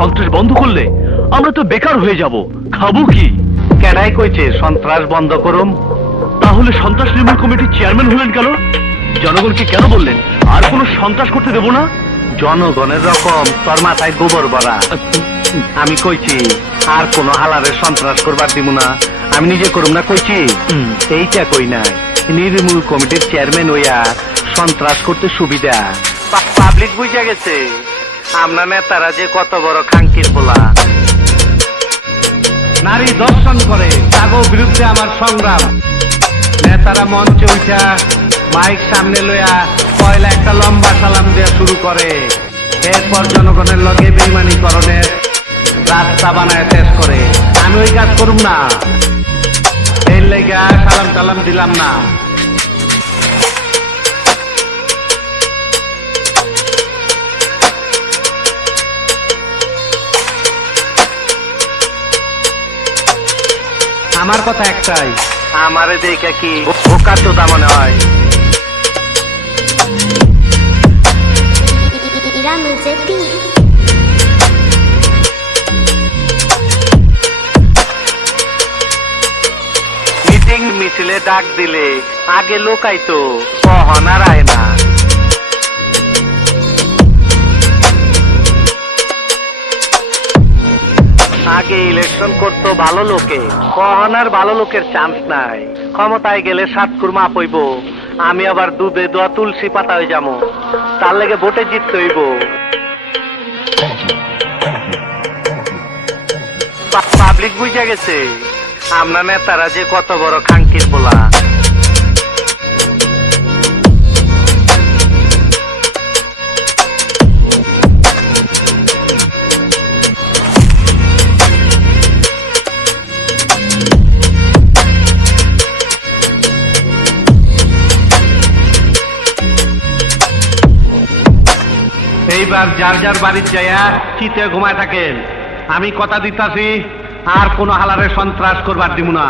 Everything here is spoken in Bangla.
সন্ত্রাস বন্ধ করলে আমরা তো বেকার হয়ে যাব, খাবো কি? কেডাই কইছে সন্ত্রাস বন্ধ করুম? তাহলে সন্ত্রাস নির্মূল কমিটির চেয়ারম্যান হলেন কেন? জনগণকে কেন বললেন আর কোনো সন্ত্রাস করতে দেব না? জনগণের রকম তোর মাথায় গোবর ভরা। আমি কইছি আর কোন হালারে সন্ত্রাস করবার দিব না, আমি নিজে করুম না কইছি। এইটা কই নাই, নির্মূল কমিটির চেয়ারম্যান হইয়া সন্ত্রাস করতে সুবিধা। পাবলিক বুঝা গেছে আমরা নেতারা যে কত বড় খাঙ্কির বলা। নারী দর্শন করে তাগো বিরুদ্ধে আমার সংগ্রাম। নেতারা মঞ্চে উঠা মাইক সামনে লইয়া পয়লা একটা লম্বা সালাম দেওয়া শুরু করে, এরপর জনগণের লগে বেইমানিকরণের রাস্তা বানায় শেষ করে। আমি ওই কাজ করুম না, এর লেগা সালাম টালাম দিলাম না। আমার কথা একটাই, আমারে দেখে কি বোকা চোদা মনে হয়? মিটিং মিছিলে ডাক দিলে আগে লোকাইতো, কখন আর আয় না। আগে ইলেকশন করতো ভালো লোকে, কখন আর ভালো লোকের চান্স নাই। ক্ষমতায় গেলে সাতকুর মাপ হইব, আমি আবার দুধে দোয়া তুলসী পাতা হয়ে যাবো, তার লেগে ভোটে জিততে হইব। পাবলিক বুঝা গেছে আমরা নেতারা যে কত বড় খাঙ্কির বলা। এইবার যার যার বাড়ির যাইয়া চিতে ঘুমায় থাকেন। আমি কথা দিতাছি আর কোন হালারে সন্ত্রাস করবার দিব না।